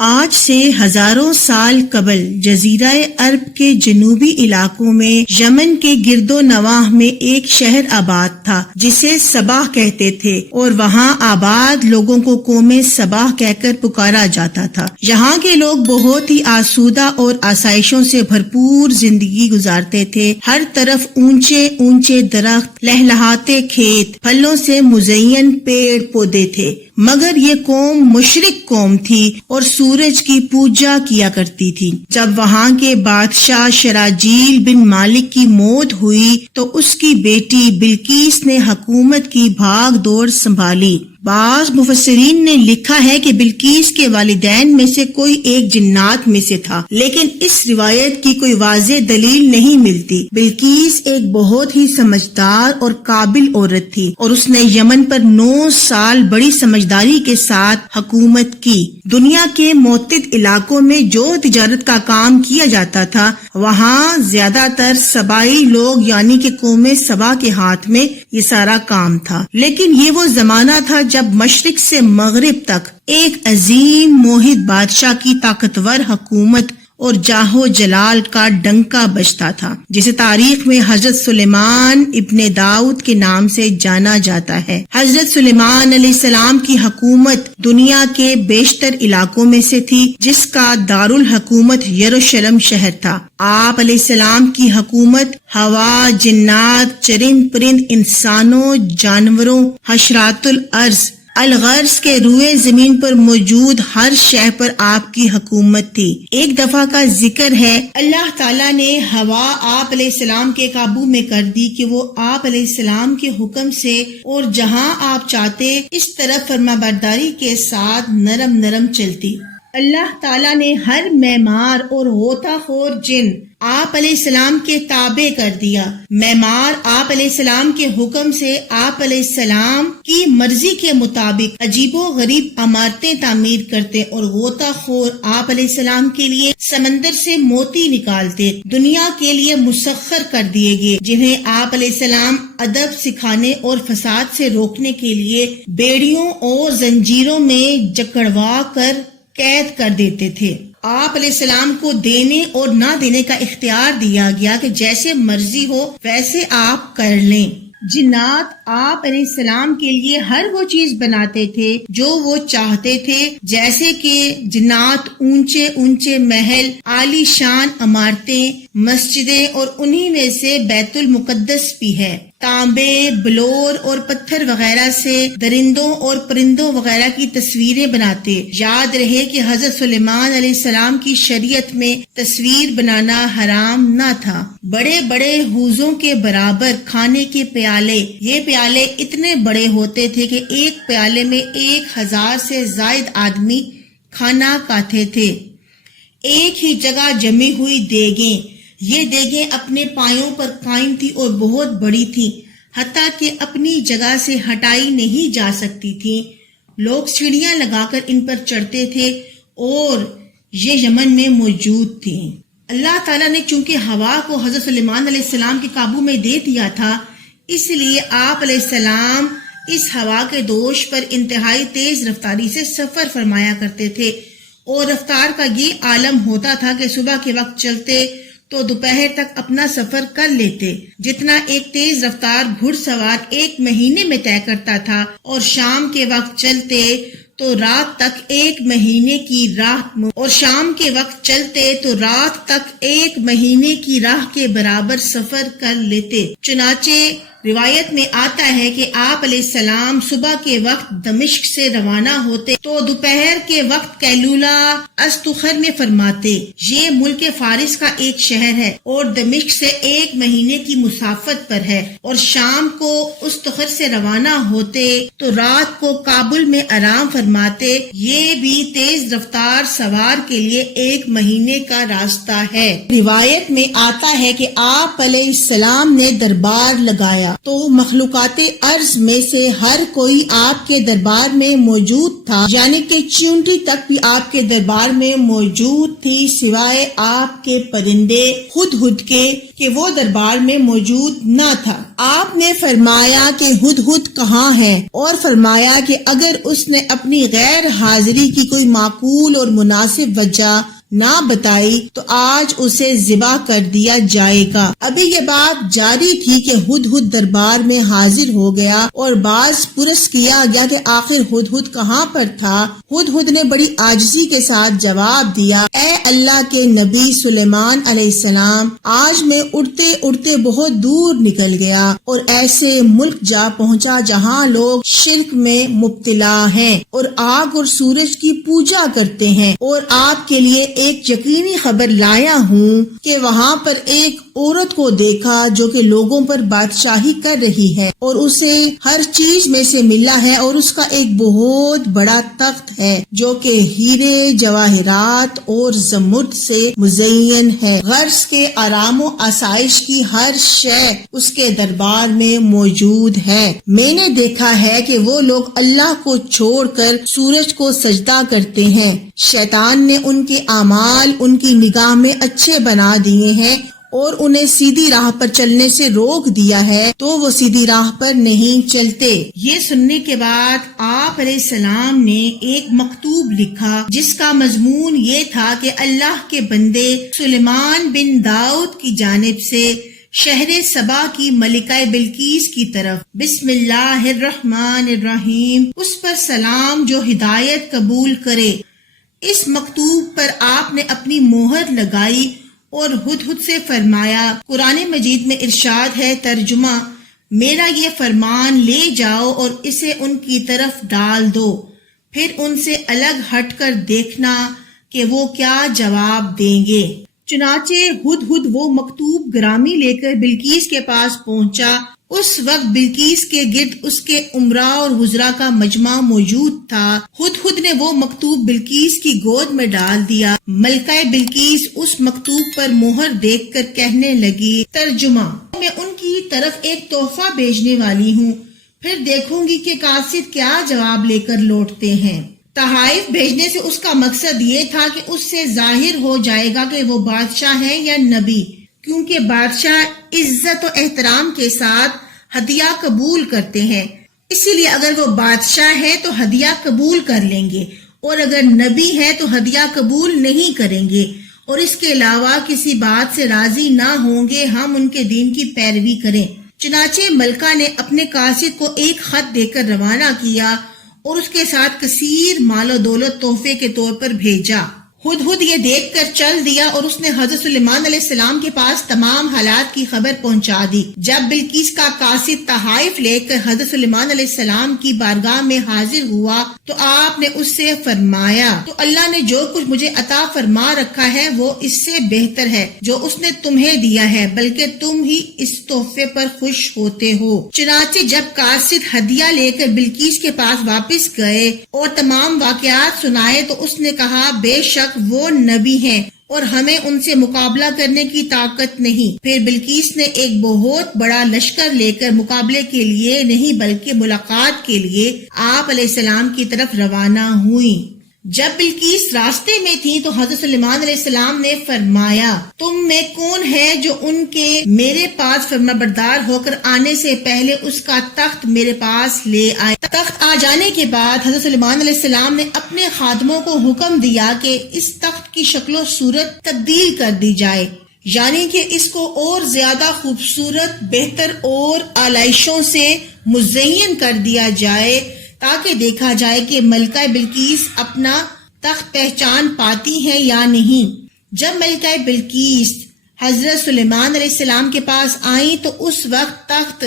آج سے ہزاروں سال قبل جزیرہ عرب کے جنوبی علاقوں میں یمن کے گرد و نواح میں ایک شہر آباد تھا جسے سباہ کہتے تھے، اور وہاں آباد لوگوں کو قوم سباہ کہہ کر پکارا جاتا تھا۔ یہاں کے لوگ بہت ہی آسودہ اور آسائشوں سے بھرپور زندگی گزارتے تھے۔ ہر طرف اونچے اونچے درخت، لہلہاتے کھیت، پھلوں سے مزین پیڑ پودے تھے، مگر یہ قوم مشرک قوم تھی اور سورج کی پوجا کیا کرتی تھی۔ جب وہاں کے بادشاہ شراجیل بن مالک کی موت ہوئی تو اس کی بیٹی بلقیس نے حکومت کی بھاگ دوڑ سنبھالی۔ بعض مفسرین نے لکھا ہے کہ بلقیس کے والدین میں سے کوئی ایک جنات میں سے تھا، لیکن اس روایت کی کوئی واضح دلیل نہیں ملتی۔ بلقیس ایک بہت ہی سمجھدار اور قابل عورت تھی اور اس نے یمن پر 9 سال بڑی سمجھداری کے ساتھ حکومت کی۔ دنیا کے معتدل علاقوں میں جو تجارت کا کام کیا جاتا تھا، وہاں زیادہ تر سبائی لوگ یعنی کہ قوم سبا کے ہاتھ میں یہ سارا کام تھا۔ لیکن یہ وہ زمانہ تھا جب مشرق سے مغرب تک ایک عظیم موحد بادشاہ کی طاقتور حکومت اور جاہو جلال کا ڈنکا بجتا تھا، جسے تاریخ میں حضرت سلیمان ابن داؤد کے نام سے جانا جاتا ہے۔ حضرت سلیمان علیہ السلام کی حکومت دنیا کے بیشتر علاقوں میں سے تھی، جس کا دارالحکومت یروشلم شہر تھا۔ آپ علیہ السلام کی حکومت ہوا، جنات، چرند پرند، انسانوں، جانوروں، حشرات الارض، الغرض کے روئے زمین پر موجود ہر شے پر آپ کی حکومت تھی۔ ایک دفعہ کا ذکر ہے، اللہ تعالیٰ نے ہوا آپ علیہ السلام کے قابو میں کر دی کہ وہ آپ علیہ السلام کے حکم سے اور جہاں آپ چاہتے اس طرف فرما برداری کے ساتھ نرم نرم چلتی۔ اللہ تعالیٰ نے ہر معمار اور غوطہ خور جن آپ علیہ السلام کے تابع کر دیا۔ معمار آپ علیہ السلام کے حکم سے آپ علیہ السلام کی مرضی کے مطابق عجیب و غریب عمارتیں تعمیر کرتے، اور غوطہ خور آپ علیہ السلام کے لیے سمندر سے موتی نکالتے۔ دنیا کے لیے مسخر کر دیے گئے، جنہیں آپ علیہ السلام ادب سکھانے اور فساد سے روکنے کے لیے بیڑیوں اور زنجیروں میں جکڑوا کر قید کر دیتے تھے۔ آپ علیہ السلام کو دینے اور نہ دینے کا اختیار دیا گیا کہ جیسے مرضی ہو ویسے آپ کر لیں۔ جنات آپ علیہ السلام کے لیے ہر وہ چیز بناتے تھے جو وہ چاہتے تھے، جیسے کہ جنات اونچے اونچے محل، عالی شان عمارتیں، مسجدیں، اور انہی میں سے بیت المقدس بھی ہے۔ تانبے، بلور اور پتھر وغیرہ سے درندوں اور پرندوں وغیرہ کی تصویریں بناتے۔ یاد رہے کہ حضرت سلیمان علیہ السلام کی شریعت میں تصویر بنانا حرام نہ تھا۔ بڑے بڑے حوضوں کے برابر کھانے کے پیالے، یہ پیالے اتنے بڑے ہوتے تھے کہ ایک پیالے میں 1000 سے زائد آدمی کھانا کھاتے تھے۔ ایک ہی جگہ جمی ہوئی دیگیں، یہ دیگیں اپنے پایوں پر قائم تھی اور بہت بڑی تھی، حتیٰ کہ اپنی جگہ سے ہٹائی نہیں جا سکتی تھی۔ لوگ سیڑھیاں لگا کر ان پر چڑھتے تھے اور یہ یمن میں موجود تھی۔ اللہ تعالیٰ نے چونکہ ہوا کو حضرت سلیمان علیہ السلام کے قابو میں دے دیا تھا، اس لیے آپ علیہ السلام اس ہوا کے دوش پر انتہائی تیز رفتاری سے سفر فرمایا کرتے تھے، اور رفتار کا یہ عالم ہوتا تھا کہ صبح کے وقت چلتے تو دوپہر تک اپنا سفر کر لیتے، جتنا ایک تیز رفتار گھڑ سوار 1 مہینے میں طے کرتا تھا، اور شام کے وقت چلتے تو رات تک 1 مہینے کی راہ کے برابر سفر کر لیتے۔ چنانچہ روایت میں آتا ہے کہ آپ علیہ السلام صبح کے وقت دمشق سے روانہ ہوتے تو دوپہر کے وقت قیلولہ استخر میں فرماتے۔ یہ ملک فارس کا ایک شہر ہے اور دمشق سے 1 مہینے کی مسافت پر ہے، اور شام کو استخر سے روانہ ہوتے تو رات کو کابل میں آرام فرماتے۔ یہ بھی تیز رفتار سوار کے لیے 1 مہینے کا راستہ ہے۔ روایت میں آتا ہے کہ آپ علیہ السلام نے دربار لگایا تو مخلوقات ارض میں سے ہر کوئی آپ کے دربار میں موجود تھا، یعنی کہ چیونٹی تک بھی آپ کے دربار میں موجود تھی، سوائے آپ کے پرندے ہدہد کے کہ وہ دربار میں موجود نہ تھا۔ آپ نے فرمایا کہ ہدہد کہاں ہے، اور فرمایا کہ اگر اس نے اپنی غیر حاضری کی کوئی معقول اور مناسب وجہ نہ بتائی تو آج اسے ذبح کر دیا جائے گا۔ ابھی یہ بات جاری تھی کہ ہدہد دربار میں حاضر ہو گیا اور باز پرس کیا گیا کہ آخر ہدہد کہاں پر تھا۔ ہدہد نے بڑی عاجزی کے ساتھ جواب دیا، اے اللہ کے نبی سلیمان علیہ السلام، آج میں اڑتے اڑتے بہت دور نکل گیا اور ایسے ملک جا پہنچا جہاں لوگ شرک میں مبتلا ہیں اور آگ اور سورج کی پوجا کرتے ہیں، اور آپ کے لیے ایک یقینی خبر لایا ہوں کہ وہاں پر ایک عورت کو دیکھا جو کہ لوگوں پر بادشاہی کر رہی ہے، اور اسے ہر چیز میں سے ملا ہے، اور اس کا ایک بہت بڑا تخت ہے جو کہ ہیرے جواہرات اور زمرد سے مزین ہے۔ غرض کے آرام و آسائش کی ہر شے اس کے دربار میں موجود ہے۔ میں نے دیکھا ہے کہ وہ لوگ اللہ کو چھوڑ کر سورج کو سجدہ کرتے ہیں۔ شیطان نے ان کے اعمال ان کی نگاہ میں اچھے بنا دیے ہیں اور انہیں سیدھی راہ پر چلنے سے روک دیا ہے، تو وہ سیدھی راہ پر نہیں چلتے۔ یہ سننے کے بعد آپ علیہ السلام نے ایک مکتوب لکھا جس کا مضمون یہ تھا کہ اللہ کے بندے سلیمان بن داؤد کی جانب سے شہر سبا کی ملکہ بلقیس کی طرف، بسم اللہ الرحمن الرحیم، اس پر سلام جو ہدایت قبول کرے۔ اس مکتوب پر آپ نے اپنی مہر لگائی اور ہدہد سے فرمایا، قرآن مجید میں ارشاد ہے، ترجمہ، میرا یہ فرمان لے جاؤ اور اسے ان کی طرف ڈال دو، پھر ان سے الگ ہٹ کر دیکھنا کہ وہ کیا جواب دیں گے۔ چنانچہ ہدہد وہ مکتوب گرامی لے کر بلقیس کے پاس پہنچا۔ اس وقت بلقیس کے گرد اس کے امراء اور وزراء کا مجمع موجود تھا۔ ہدہد نے وہ مکتوب بلقیس کی گود میں ڈال دیا۔ ملکہ بلقیس اس مکتوب پر مہر دیکھ کر کہنے لگی، ترجمہ، میں ان کی طرف ایک تحفہ بھیجنے والی ہوں، پھر دیکھوں گی کہ قاصد کیا جواب لے کر لوٹتے ہیں۔ تحائف بھیجنے سے اس کا مقصد یہ تھا کہ اس سے ظاہر ہو جائے گا کہ وہ بادشاہ ہیں یا نبی، کیونکہ بادشاہ عزت و احترام کے ساتھ ہدیہ قبول کرتے ہیں، اسی لیے اگر وہ بادشاہ ہے تو ہدیہ قبول کر لیں گے، اور اگر نبی ہے تو ہدیہ قبول نہیں کریں گے، اور اس کے علاوہ کسی بات سے راضی نہ ہوں گے ہم ان کے دین کی پیروی کریں۔ چنانچہ ملکہ نے اپنے قاصد کو ایک خط دے کر روانہ کیا اور اس کے ساتھ کثیر مال و دولت تحفے کے طور پر بھیجا۔ ہدہد یہ دیکھ کر چل دیا اور اس نے حضرت سلیمان علیہ السلام کے پاس تمام حالات کی خبر پہنچا دی۔ جب بلقیس کا قاصد تحائف لے کر حضرت سلیمان علیہ السلام کی بارگاہ میں حاضر ہوا تو آپ نے اس سے فرمایا، تو اللہ نے جو کچھ مجھے عطا فرما رکھا ہے وہ اس سے بہتر ہے جو اس نے تمہیں دیا ہے، بلکہ تم ہی اس تحفے پر خوش ہوتے ہو۔ چنانچہ جب قاصد ہدیہ لے کر بلقیس کے پاس واپس گئے اور تمام واقعات سنائے تو اس نے کہا، بے شک وہ نبی ہیں اور ہمیں ان سے مقابلہ کرنے کی طاقت نہیں۔ پھر بلقیس نے ایک بہت بڑا لشکر لے کر مقابلے کے لیے نہیں بلکہ ملاقات کے لیے آپ علیہ السلام کی طرف روانہ ہوئی۔ جب بلقیس راستے میں تھی تو حضرت سلیمان علیہ السلام نے فرمایا، تم میں کون ہے جو ان کے میرے پاس فرمانبردار ہو کر آنے سے پہلے اس کا تخت میرے پاس لے آئے۔ تخت آ جانے کے بعد حضرت سلیمان علیہ السلام نے اپنے خادموں کو حکم دیا کہ اس تخت کی شکل و صورت تبدیل کر دی جائے، یعنی کہ اس کو اور زیادہ خوبصورت، بہتر اور آلائشوں سے مزین کر دیا جائے تاکہ دیکھا جائے کہ ملکہ بلقیس اپنا تخت پہچان پاتی ہے یا نہیں۔ جب ملکہ بلقیس حضرت سلیمان علیہ السلام کے پاس آئیں تو اس وقت تخت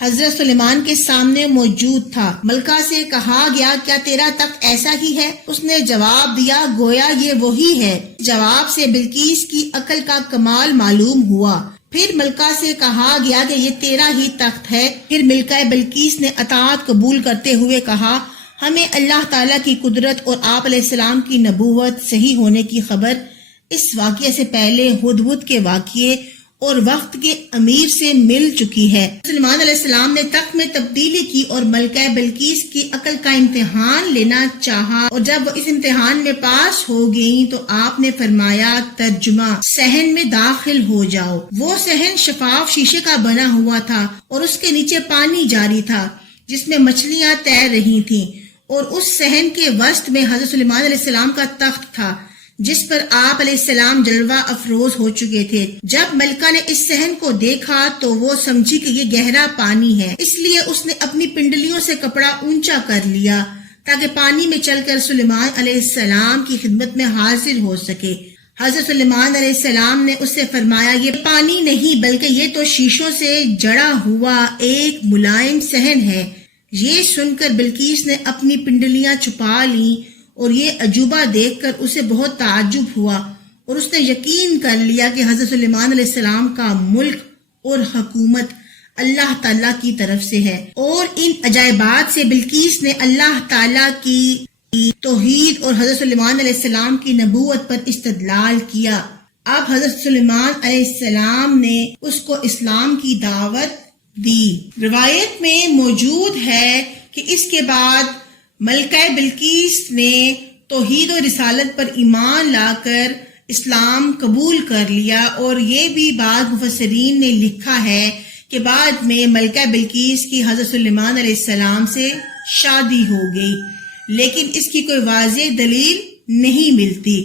حضرت سلیمان کے سامنے موجود تھا۔ ملکہ سے کہا گیا، کیا تیرا تخت ایسا ہی ہے؟ اس نے جواب دیا، گویا یہ وہی ہے۔ جواب سے بلقیس کی عقل کا کمال معلوم ہوا۔ پھر ملکہ سے کہا گیا کہ یہ تیرا ہی تخت ہے۔ پھر ملکہ بلقیس نے اطاعت قبول کرتے ہوئے کہا، ہمیں اللہ تعالیٰ کی قدرت اور آپ علیہ السلام کی نبوت صحیح ہونے کی خبر اس واقعے سے پہلے ہدہد کے واقعے اور وقت کے امیر سے مل چکی ہے۔ سلیمان علیہ السلام نے تخت میں تبدیلی کی اور ملکہ بلقیس کی عقل کا امتحان لینا چاہا، اور جب وہ اس امتحان میں پاس ہو گئیں تو آپ نے فرمایا، ترجمہ، صحن میں داخل ہو جاؤ۔ وہ صحن شفاف شیشے کا بنا ہوا تھا اور اس کے نیچے پانی جاری تھا جس میں مچھلیاں تیر رہی تھیں، اور اس صحن کے وسط میں حضرت سلیمان علیہ السلام کا تخت تھا جس پر آپ علیہ السلام جلوہ افروز ہو چکے تھے۔ جب ملکہ نے اس صحن کو دیکھا تو وہ سمجھی کہ یہ گہرا پانی ہے، اس لیے اس نے اپنی پنڈلیوں سے کپڑا اونچا کر لیا تاکہ پانی میں چل کر سلیمان علیہ السلام کی خدمت میں حاضر ہو سکے۔ حضرت سلیمان علیہ السلام نے اس سے فرمایا، یہ پانی نہیں بلکہ یہ تو شیشوں سے جڑا ہوا ایک ملائم صحن ہے۔ یہ سن کر بلقیس نے اپنی پنڈلیاں چھپا لیں اور یہ عجوبہ دیکھ کر اسے بہت تعجب ہوا، اور اس نے یقین کر لیا کہ حضرت سلیمان علیہ السلام کا ملک اور حکومت اللہ تعالیٰ کی طرف سے ہے، اور ان عجائبات سے بلقیس نے اللہ تعالیٰ کی توحید اور حضرت سلیمان علیہ السلام کی نبوت پر استدلال کیا۔ اب حضرت سلیمان علیہ السلام نے اس کو اسلام کی دعوت دی۔ روایت میں موجود ہے کہ اس کے بعد ملکہ بلقیس نے توحید و رسالت پر ایمان لا کر اسلام قبول کر لیا، اور یہ بھی بعض مفسرین نے لکھا ہے کہ بعد میں ملکہ بلقیس کی حضرت سلیمان علیہ السلام سے شادی ہو گئی، لیکن اس کی کوئی واضح دلیل نہیں ملتی۔